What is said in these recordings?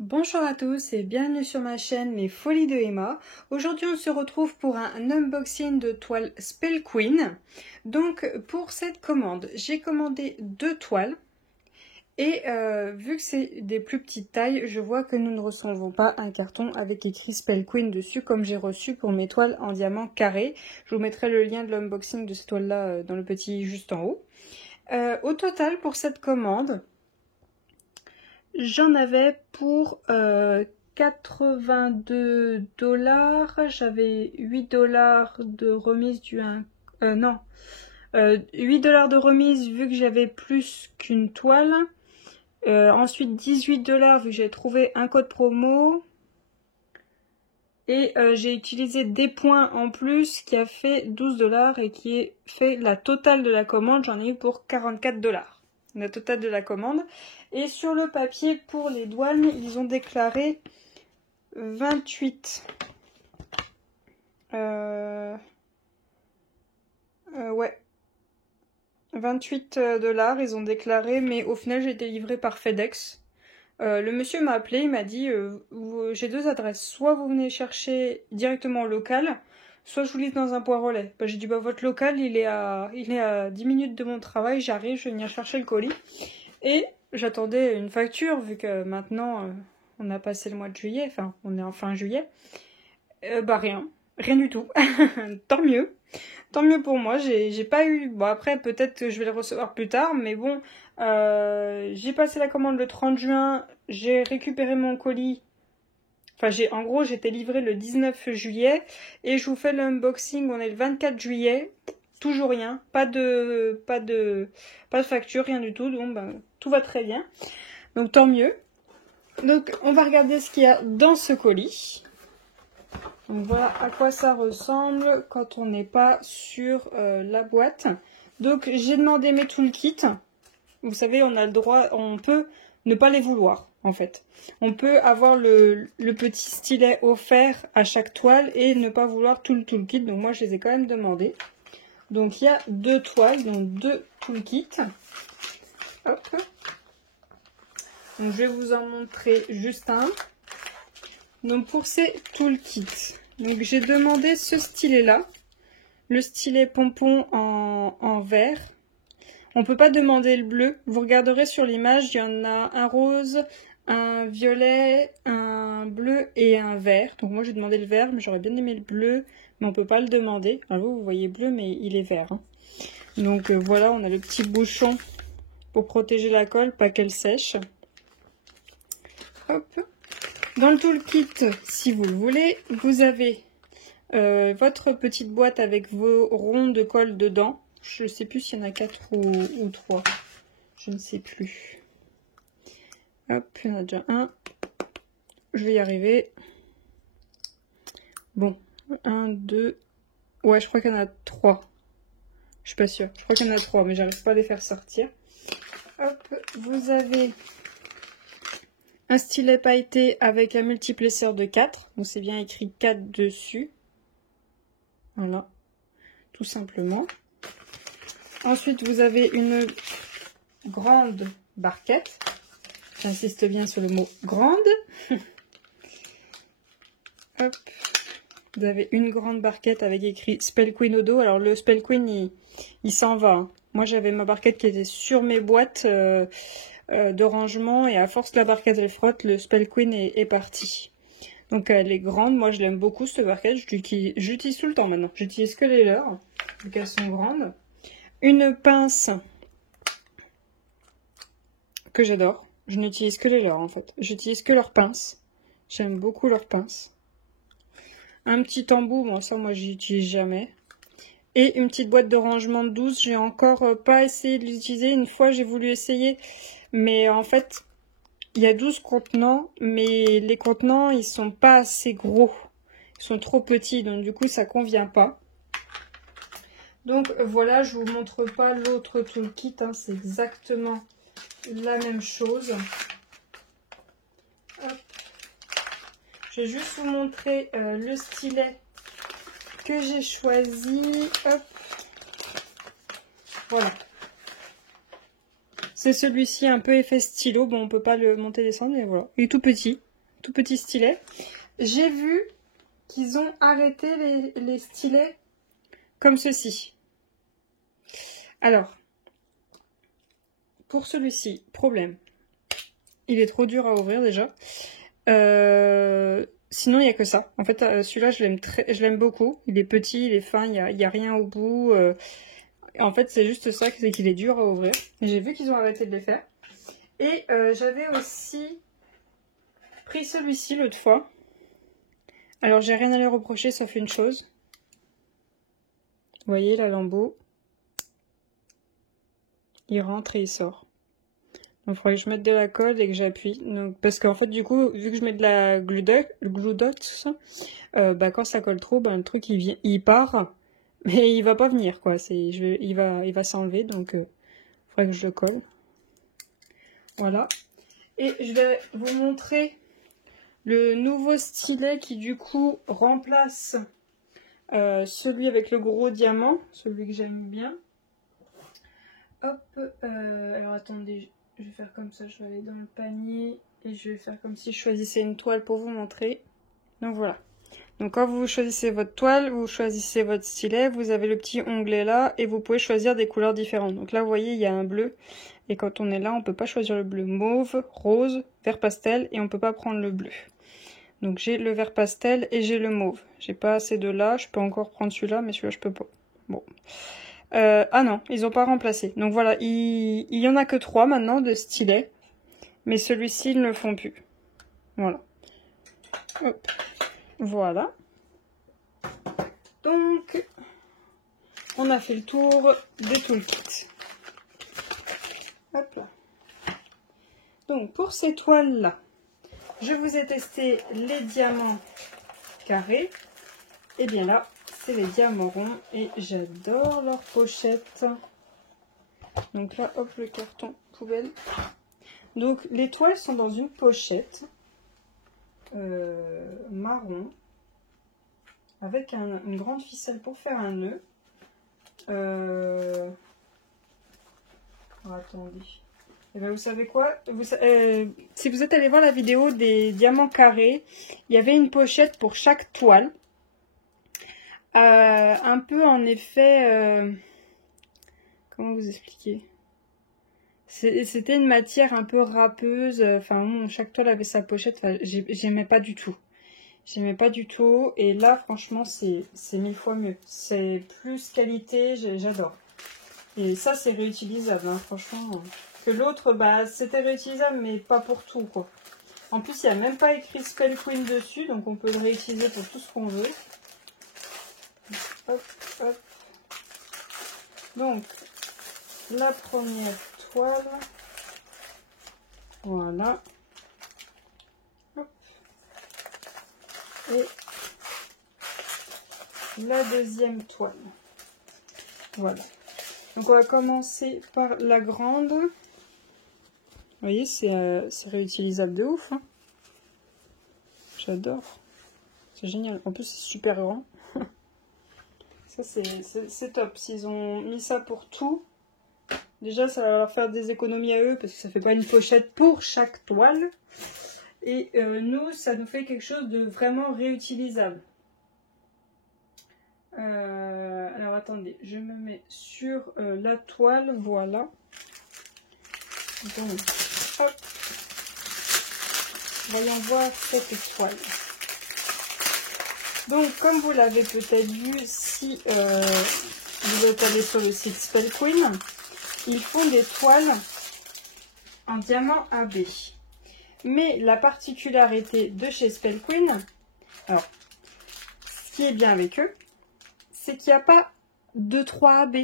Bonjour à tous et bienvenue sur ma chaîne Les Folies de Emma. Aujourd'hui on se retrouve pour un unboxing de toile Spell Queen. Donc pour cette commande, j'ai commandé 2 toiles. Et vu que c'est des plus petites tailles, je vois que nous ne recevons pas un carton avec écrit Spell Queen dessus comme j'ai reçu pour mes toiles en diamant carré. Je vous mettrai le lien de l'unboxing de ces toiles-là dans le petit juste en haut. Au total pour cette commande, j'en avais pour 82 $. J'avais 8 $ de remise du 1. Non. 8 $ de remise vu que j'avais plus qu'une toile. Ensuite 18 $ vu que j'ai trouvé un code promo. Et j'ai utilisé des points en plus qui a fait 12 $ et qui est fait la totale de la commande. J'en ai eu pour 44 $. La totale de la commande. Et sur le papier pour les douanes, ils ont déclaré 28. Ouais. 28 $, ils ont déclaré, mais au final j'ai été livré par FedEx. Le monsieur m'a appelé, il m'a dit j'ai 2 adresses, soit vous venez chercher directement au local, soit je vous livre dans un point relais. J'ai dit votre local il est à 10 minutes de mon travail, j'arrive, je vais venir chercher le colis. Et j'attendais une facture vu que maintenant on a passé le mois de juillet, enfin on est en fin juillet. Rien du tout. Tant mieux. Tant mieux pour moi, j'ai pas eu... Bon après peut-être que je vais le recevoir plus tard, mais bon, j'ai passé la commande le 30 juin, j'ai récupéré mon colis, enfin en gros j'étais livrée le 19 juillet, et je vous fais l'unboxing, on est le 24 juillet, toujours rien, pas de facture, rien du tout, donc tout va très bien, donc tant mieux. Donc on va regarder ce qu'il y a dans ce colis. Donc voilà à quoi ça ressemble quand on n'est pas sur la boîte. Donc j'ai demandé mes toolkits. Vous savez, on a le droit, on peut ne pas les vouloir en fait. On peut avoir le petit stylet offert à chaque toile et ne pas vouloir tout le toolkit. Donc moi je les ai quand même demandés. Donc il y a 2 toiles, donc 2 toolkits. Hop. Donc je vais vous en montrer juste un. Donc pour ces toolkits, donc j'ai demandé ce stylet là, le stylet pompon en vert. On peut pas demander le bleu, vous regarderez sur l'image, il y en a un rose, un violet, un bleu et un vert. Donc moi j'ai demandé le vert, mais j'aurais bien aimé le bleu, mais on peut pas le demander. Alors vous voyez bleu, mais il est vert. Hein. Donc voilà, on a le petit bouchon pour protéger la colle, pas qu'elle sèche. Hop. Dans le toolkit, si vous le voulez, vous avez votre petite boîte avec vos ronds de colle dedans. Je ne sais plus s'il y en a 4 ou 3. Je ne sais plus. Hop, il y en a déjà un. Je vais y arriver. Bon, 1, 2... Ouais, je crois qu'il y en a 3. Je suis pas sûre. Je crois qu'il y en a 3, mais j'arrive pas à les faire sortir. Hop, vous avez... un stylet pailleté avec un multiplesseur de 4. Donc c'est bien écrit 4 dessus. Voilà. Tout simplement. Ensuite, vous avez une grande barquette. J'insiste bien sur le mot grande. Hop. Vous avez une grande barquette avec écrit Spell Queen au dos. Alors le Spell Queen, il s'en va. Hein. Moi, j'avais ma barquette qui était sur mes boîtes de rangement. Et à force que la barquette elle frotte, le Spell Queen est parti. Donc elle est grande. Moi, je l'aime beaucoup cette barquette. J'utilise tout le temps maintenant. J'utilise que les leurs, vu qu'elles sont grandes. Une pince que j'adore. Je n'utilise que les leurs en fait. J'utilise que leurs pinces. J'aime beaucoup leurs pinces. Un petit embout, bon ça moi j'utilise jamais. Et une petite boîte de rangement de 12. J'ai encore pas essayé de l'utiliser. Une fois j'ai voulu essayer. Mais en fait, il y a 12 contenants. Mais les contenants ils sont pas assez gros. Ils sont trop petits. Donc du coup ça convient pas. Donc voilà, je vous montre pas l'autre toolkit, hein, c'est exactement la même chose. Hop. Je vais juste vous montrer le stylet que j'ai choisi. Hop. Voilà. C'est celui-ci un peu effet stylo, bon on peut pas le monter descendre, mais voilà. Il est tout petit, tout petit stylet. J'ai vu qu'ils ont arrêté les stylets comme ceci. Alors, pour celui-ci, problème. Il est trop dur à ouvrir déjà. Sinon, il n'y a que ça. En fait, celui-là, je l'aime beaucoup. Il est petit, il est fin, il y a rien au bout. En fait, c'est juste ça, c'est qu'il est dur à ouvrir. J'ai vu qu'ils ont arrêté de les faire. Et j'avais aussi pris celui-ci l'autre fois. Alors, j'ai rien à lui reprocher sauf une chose. Vous voyez, la lambeau. Il rentre et il sort. Donc, il faudrait que je mette de la colle et que j'appuie. Donc, parce qu'en fait, du coup, vu que je mets de la glue dots, quand ça colle trop, le truc il part, mais il va pas venir, quoi. Il va s'enlever, donc il faudrait que je le colle. Voilà. Et je vais vous montrer le nouveau stylet qui, du coup, remplace celui avec le gros diamant, celui que j'aime bien. Hop, alors attendez, je vais faire comme ça, je vais aller dans le panier et je vais faire comme si je choisissais une toile pour vous montrer. Donc voilà. Donc quand vous choisissez votre toile, vous choisissez votre stylet, vous avez le petit onglet là et vous pouvez choisir des couleurs différentes. Donc là vous voyez il y a un bleu et quand on est là on peut pas choisir le bleu. Mauve, rose, vert pastel et on peut pas prendre le bleu. Donc j'ai le vert pastel et j'ai le mauve. J'ai pas assez de là, je peux encore prendre celui-là mais celui-là je peux pas. Bon. Ah non, ils ont pas remplacé. Donc voilà, il y en a que 3 maintenant de stylets. Mais celui-ci, ils ne le font plus. Voilà. Hop. Voilà. Donc, on a fait le tour de tout le kit. Hop là. Donc, pour ces toiles-là, je vous ai testé les diamants carrés. Et bien là, c'est les diamants ronds et j'adore leur pochette. Donc là, hop, le carton poubelle. Donc les toiles sont dans une pochette marron avec une grande ficelle pour faire un nœud. Attendez. Et ben vous savez quoi, si vous êtes allé voir la vidéo des diamants carrés, il y avait une pochette pour chaque toile. Un peu en effet, comment vous expliquer? C'était une matière un peu râpeuse. Enfin, chaque toile avait sa pochette. Enfin, j'aimais pas du tout. J'aimais pas du tout. Et là, franchement, c'est 1000 fois mieux. C'est plus qualité. J'adore. Et ça, c'est réutilisable, hein, franchement. Que l'autre, c'était réutilisable, mais pas pour tout, quoi. En plus, il n'y a même pas écrit Spell Queen dessus, donc on peut le réutiliser pour tout ce qu'on veut. Hop, hop. Donc, la première toile. Voilà. Hop. Et la deuxième toile. Voilà. Donc, on va commencer par la grande. Vous voyez, c'est réutilisable de ouf. Hein. J'adore. C'est génial. En plus, c'est super grand. Ça, c'est top. S'ils ont mis ça pour tout, déjà, ça va leur faire des économies à eux parce que ça fait pas une pochette pour chaque toile. Et nous, ça nous fait quelque chose de vraiment réutilisable. Alors, attendez. Je me mets sur la toile. Voilà. Donc, hop. Voyons voir cette toile. Donc, comme vous l'avez peut-être vu, si vous êtes allé sur le site Spell Queen, ils font des toiles en diamant AB. Mais la particularité de chez Spell Queen, alors, ce qui est bien avec eux, c'est qu'il n'y a pas 2-3 AB.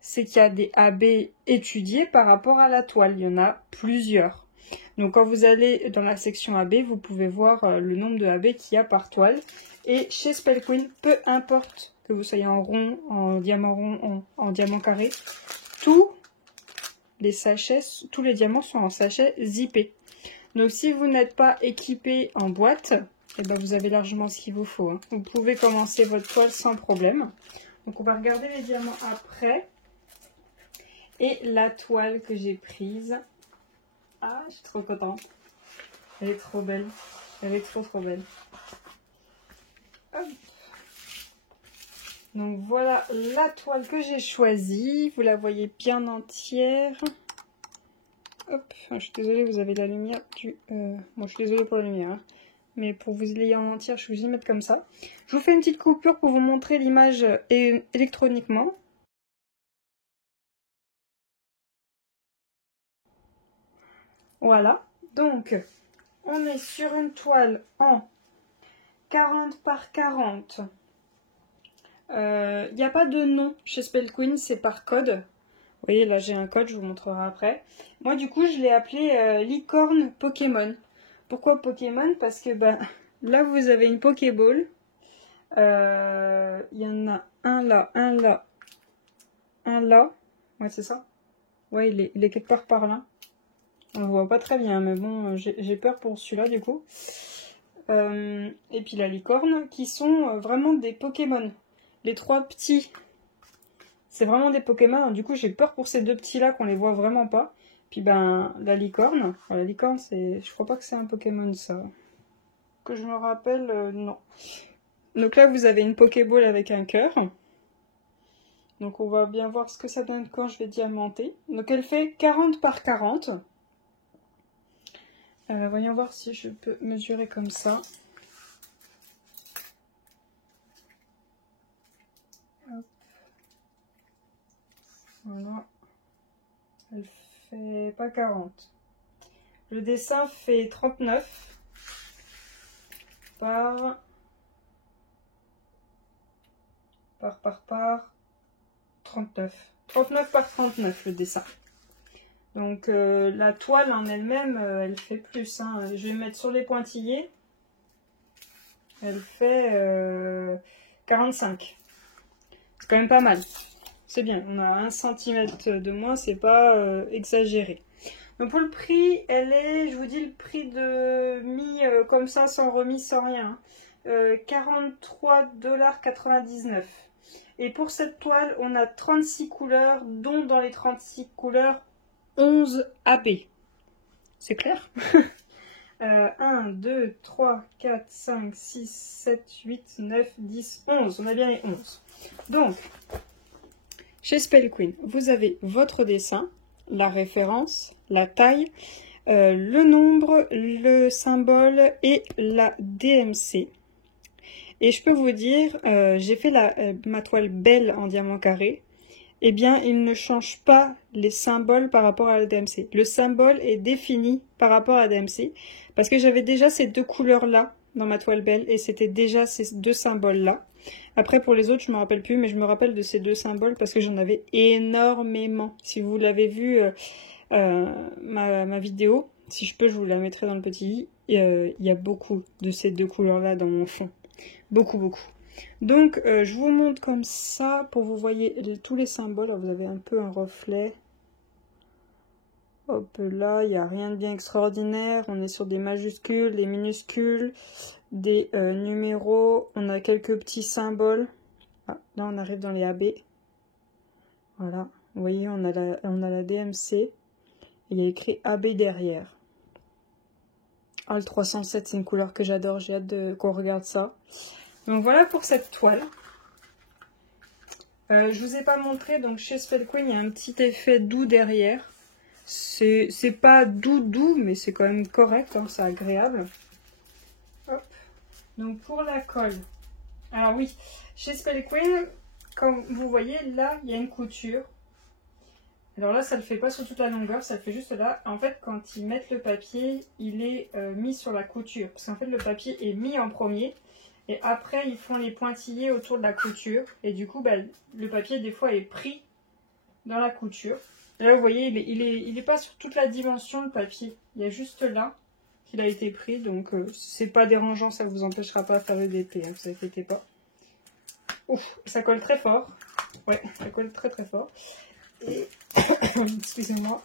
C'est qu'il y a des AB étudiés par rapport à la toile. Il y en a plusieurs. Donc, quand vous allez dans la section AB, vous pouvez voir le nombre de AB qu'il y a par toile. Et chez Spell Queen, peu importe que vous soyez en rond, en diamant carré, tous les diamants sont en sachet zippé. Donc si vous n'êtes pas équipé en boîte, eh ben, vous avez largement ce qu'il vous faut. Hein. Vous pouvez commencer votre toile sans problème. Donc on va regarder les diamants après. Et la toile que j'ai prise. Ah, je suis trop contente. Elle est trop belle. Elle est trop trop belle. Hop. Donc voilà la toile que j'ai choisie. Vous la voyez bien entière. Hop, je suis désolée, vous avez la lumière du... Bon, je suis désolée pour la lumière, hein. Mais pour vous l'ayez en entière, je vais vous y mettre comme ça. Je vous fais une petite coupure pour vous montrer l'image électroniquement. Voilà, donc on est sur une toile en 40 par 40. Il n'y a pas de nom chez Spell Queen, c'est par code. Vous voyez, là j'ai un code, je vous montrerai après. Moi du coup, je l'ai appelé licorne Pokémon. Pourquoi Pokémon? Parce que ben, là vous avez une Pokéball. Il y en a un là, un là, un là. Ouais, c'est ça. Ouais, il est quelque part par là. On ne voit pas très bien, mais bon, j'ai peur pour celui-là du coup. Et puis la licorne, qui sont vraiment des Pokémon. Les trois petits, c'est vraiment des Pokémon. Du coup, j'ai peur pour ces deux petits-là qu'on les voit vraiment pas. Puis ben, la licorne, c'est, je crois pas que c'est un Pokémon ça. Que je me rappelle, non. Donc là, vous avez une Pokéball avec un cœur. Donc on va bien voir ce que ça donne quand je vais diamanter. Donc elle fait 40 par 40. Voyons voir si je peux mesurer comme ça. Hop. Voilà. Elle fait pas 40. Le dessin fait 39 par 39. 39 par 39 le dessin. Donc la toile en elle-même, elle fait plus. Hein. Je vais mettre sur les pointillés. Elle fait 45. C'est quand même pas mal. C'est bien. On a 1 cm de moins, c'est pas exagéré. Donc pour le prix, elle est, je vous dis le prix de mis comme ça, sans remise, sans rien. 43,99 $. Et pour cette toile, on a 36 couleurs, dont dans les 36 couleurs, 11 AB. C'est clair? 1, 2, 3, 4, 5, 6, 7, 8, 9, 10, 11. On a bien les 11. Donc, chez Spell Queen, vous avez votre dessin, la référence, la taille, le nombre, le symbole et la DMC. Et je peux vous dire, j'ai fait ma toile belle en diamant carré. Eh bien, il ne change pas les symboles par rapport à la DMC. Le symbole est défini par rapport à la DMC parce que j'avais déjà ces deux couleurs-là dans ma toile belle et c'était déjà ces deux symboles-là. Après, pour les autres, je ne me rappelle plus, mais je me rappelle de ces deux symboles parce que j'en avais énormément. Si vous l'avez vu, ma vidéo, si je peux, je vous la mettrai dans le petit i. Il y a beaucoup de ces deux couleurs-là dans mon fond. Beaucoup, beaucoup. Donc, je vous montre comme ça pour vous voyez tous les symboles. Alors, vous avez un peu un reflet. Hop là, il n'y a rien de bien extraordinaire. On est sur des majuscules, des minuscules, des numéros. On a quelques petits symboles. Ah, là, on arrive dans les AB. Voilà. Vous voyez, on a la DMC. Il y a écrit AB derrière. Ah, le 307, c'est une couleur que j'adore. J'ai hâte qu'on regarde ça. Donc voilà pour cette toile. Je vous ai pas montré, donc chez Spell Queen, il y a un petit effet doux derrière. C'est pas doux, mais c'est quand même correct, hein, c'est agréable. Hop. Donc pour la colle. Alors oui, chez Spell Queen, comme vous voyez, là, il y a une couture. Alors là, ça ne le fait pas sur toute la longueur, ça le fait juste là. En fait, quand ils mettent le papier, il est mis sur la couture. Parce qu'en fait, le papier est mis en premier. Et après, ils font les pointillés autour de la couture. Et du coup, bah, le papier, des fois, est pris dans la couture. Et là, vous voyez, il est pas sur toute la dimension, le papier. Il y a juste là qu'il a été pris. Donc, c'est pas dérangeant. Ça vous empêchera pas de faire le DP. Hein, vous inquiétez pas. Ouf, ça colle très fort. Ouais, ça colle très très fort. Et, excusez-moi.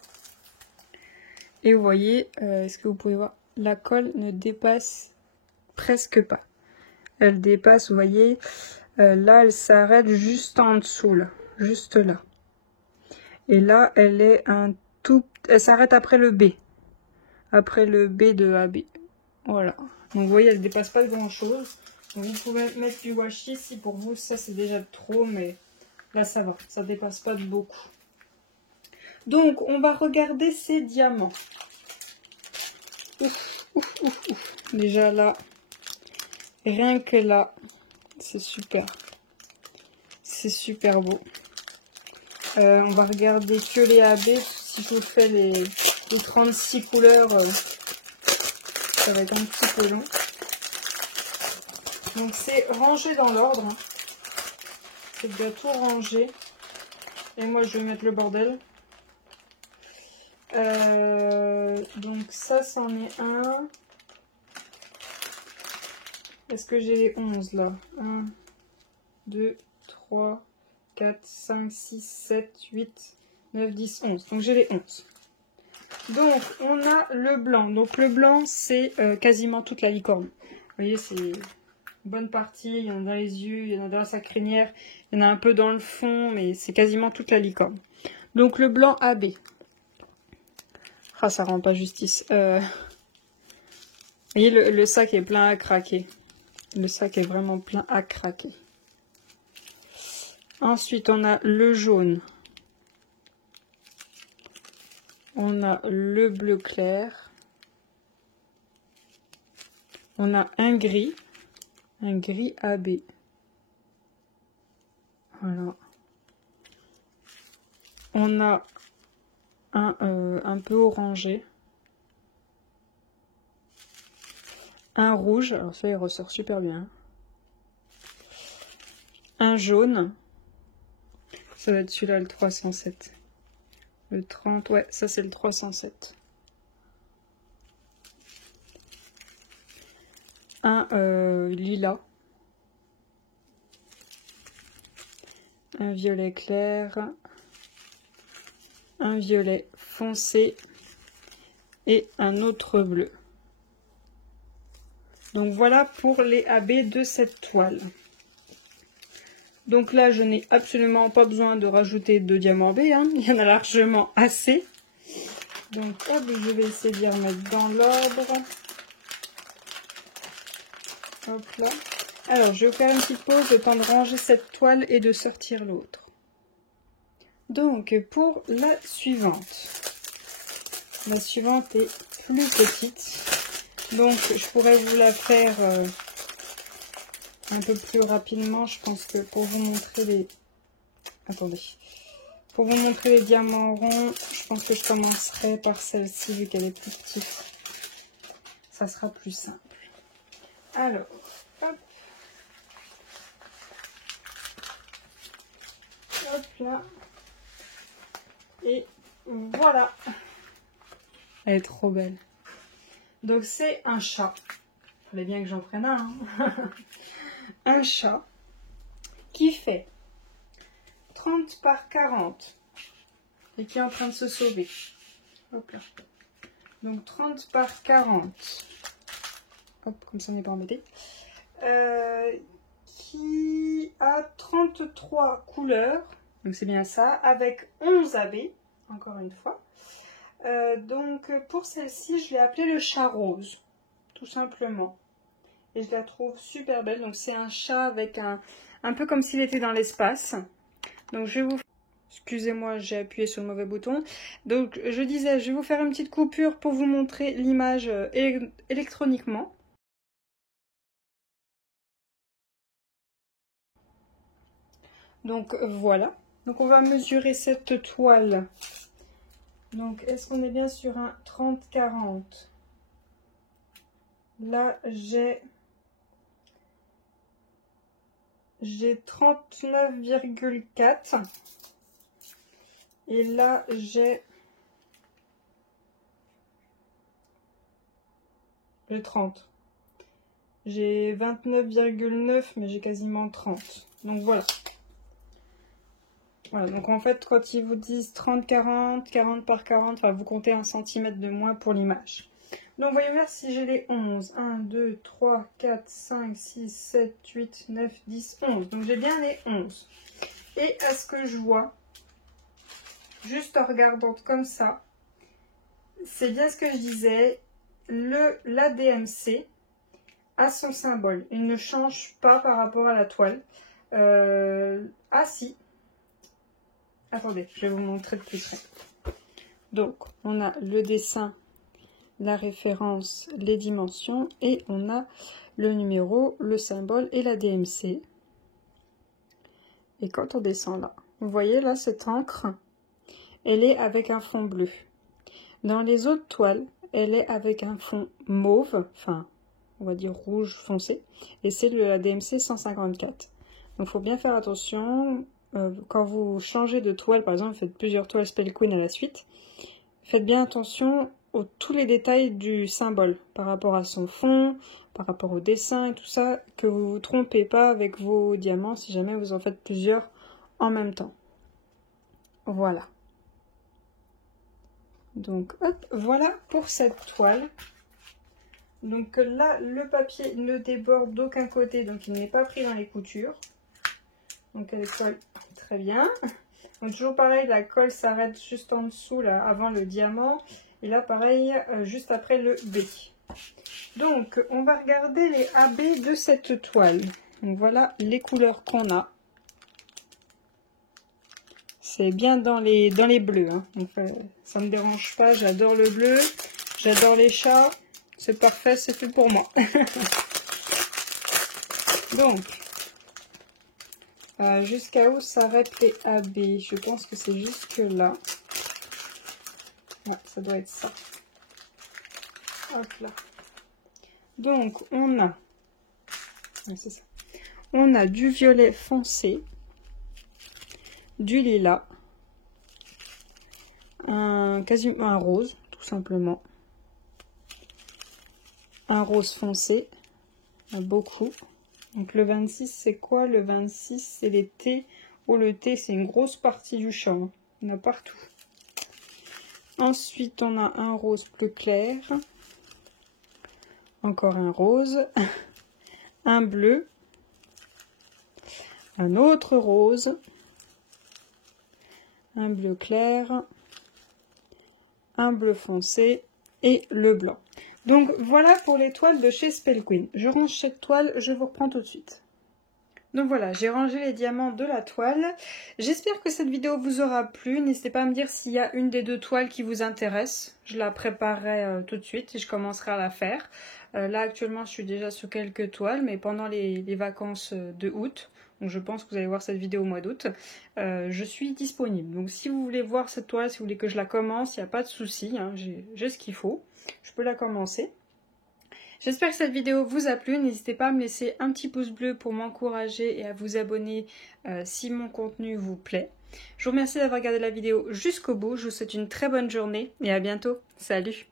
Et vous voyez, est-ce que vous pouvez voir, la colle ne dépasse presque pas. Elle dépasse, vous voyez, là elle s'arrête juste en dessous, là, juste là. Et là elle est elle s'arrête après le B de AB. Voilà. Donc vous voyez, elle ne dépasse pas de grand chose. Donc, vous pouvez mettre du washi si pour vous ça c'est déjà trop, mais là ça va, ça dépasse pas de beaucoup. Donc on va regarder ces diamants. Ouf, ouf, ouf, ouf. Déjà là, rien que là, c'est super. C'est super beau. On va regarder que les AB. Si je vous fais les 36 couleurs, ça va être un petit peu long. Donc c'est rangé dans l'ordre. Hein. C'est bien tout rangé. Et moi je vais mettre le bordel. Donc ça c'en est un. Est-ce que j'ai les 11 là? 1, 2, 3, 4, 5, 6, 7, 8, 9, 10, 11. Donc j'ai les 11. Donc on a le blanc. Donc le blanc c'est quasiment toute la licorne. Vous voyez, c'est une bonne partie. Il y en a dans les yeux, il y en a dans sa crinière, il y en a un peu dans le fond, mais c'est quasiment toute la licorne. Donc le blanc AB. Ah, ça rend pas justice. Vous voyez, le sac est plein à craquer. Le sac est vraiment plein à craquer. Ensuite, on a le jaune. On a le bleu clair. On a un gris AB. Voilà. On a un peu orangé. Un rouge, alors ça il ressort super bien. Un jaune. Ça va être celui-là, le 307. Le 30, ouais, ça c'est le 307. Un lilas. Un violet clair. Un violet foncé. Et un autre bleu. Donc voilà pour les AB de cette toile. Donc là, je n'ai absolument pas besoin de rajouter de diamant B. Hein. Il y en a largement assez. Donc hop, je vais essayer de les remettre dans l'ordre. Hop là. Alors, je vais faire une petite pause, le temps de ranger cette toile et de sortir l'autre. Donc, pour la suivante. La suivante est plus petite. Donc, je pourrais vous la faire un peu plus rapidement. Je pense que pour vous montrer les... Attendez. Pour vous montrer les diamants ronds, je pense que je commencerai par celle-ci, vu qu'elle est plus petite. Ça sera plus simple. Alors, hop. Hop là. Et voilà. Elle est trop belle. Donc c'est un chat. Il fallait bien que j'en prenne un. Hein. Un chat qui fait 30 par 40 et qui est en train de se sauver. Hop là. Donc 30 par 40. Hop, comme ça on n'est pas embêté. Qui a 33 couleurs. Donc c'est bien ça. Avec 11 AB. Encore une fois. Donc pour celle-ci, je l'ai appelée le chat rose, tout simplement. Et je la trouve super belle. Donc c'est un chat avec un peu comme s'il était dans l'espace. Donc je vais vous... Excusez-moi, j'ai appuyé sur le mauvais bouton. Donc je disais, je vais vous faire une petite coupure pour vous montrer l'image électroniquement. Donc voilà. Donc on va mesurer cette toile. Donc, est-ce qu'on est bien sur un 30-40? Là, j'ai 39,4. Et là, j'ai 30. J'ai 29,9, mais j'ai quasiment 30. Donc, voilà. Voilà, donc en fait, quand ils vous disent 30-40, 40 par 40, enfin, vous comptez 1 cm de moins pour l'image. Donc, voyons voir si j'ai les 11. 1, 2, 3, 4, 5, 6, 7, 8, 9, 10, 11. Donc, j'ai bien les 11. Et à ce que je vois, juste en regardant comme ça, c'est bien ce que je disais. l'ADMC a son symbole. Il ne change pas par rapport à la toile. Ah si. Attendez, je vais vous montrer de plus près. Donc, on a le dessin, la référence, les dimensions et on a le numéro, le symbole et la DMC. Et quand on descend là, vous voyez là cette encre, elle est avec un fond bleu. Dans les autres toiles, elle est avec un fond mauve, enfin on va dire rouge foncé, et c'est la DMC 154. Donc il faut bien faire attention, quand vous changez de toile, par exemple vous faites plusieurs toiles Spellqueen à la suite, faites bien attention à tous les détails du symbole, par rapport à son fond, par rapport au dessin et tout ça, que vous ne vous trompez pas avec vos diamants si jamais vous en faites plusieurs en même temps. Voilà. Donc hop, voilà pour cette toile. Donc là, le papier ne déborde d'aucun côté, donc il n'est pas pris dans les coutures. Donc elle colle très bien. Donc toujours pareil, la colle s'arrête juste en dessous, là, avant le diamant. Et là, pareil, juste après le B. Donc, on va regarder les AB de cette toile. Donc voilà les couleurs qu'on a. C'est bien dans les bleus. Hein. Donc, ça ne me dérange pas, j'adore le bleu. J'adore les chats. C'est parfait, c'est fait pour moi. Donc, jusqu'à où s'arrêtent les AB? Je pense que c'est jusque là. Ouais, ça doit être ça. Hop là. Donc, on a... c'est ça. On a du violet foncé, du lilas, quasiment un rose, tout simplement. Un rose foncé, beaucoup. Donc le 26, c'est quoi? Le 26, c'est les thés. Oh, le thé, c'est une grosse partie du champ. Il y en a partout. Ensuite, on a un rose plus clair. Encore un rose. Un bleu. Un autre rose. Un bleu clair. Un bleu foncé. Et le blanc. Donc voilà pour les toiles de chez Spellqueen. Je range cette toile, je vous reprends tout de suite. Donc voilà, j'ai rangé les diamants de la toile. J'espère que cette vidéo vous aura plu. N'hésitez pas à me dire s'il y a une des deux toiles qui vous intéresse. Je la préparerai tout de suite et je commencerai à la faire. Là actuellement je suis déjà sur quelques toiles, mais pendant les vacances de août, donc je pense que vous allez voir cette vidéo au mois d'août, je suis disponible. Donc si vous voulez voir cette toile, si vous voulez que je la commence, il n'y a pas de souci, hein, j'ai ce qu'il faut. Je peux la commencer. J'espère que cette vidéo vous a plu. N'hésitez pas à me laisser un petit pouce bleu pour m'encourager et à vous abonner si mon contenu vous plaît. Je vous remercie d'avoir regardé la vidéo jusqu'au bout. Je vous souhaite une très bonne journée et à bientôt. Salut!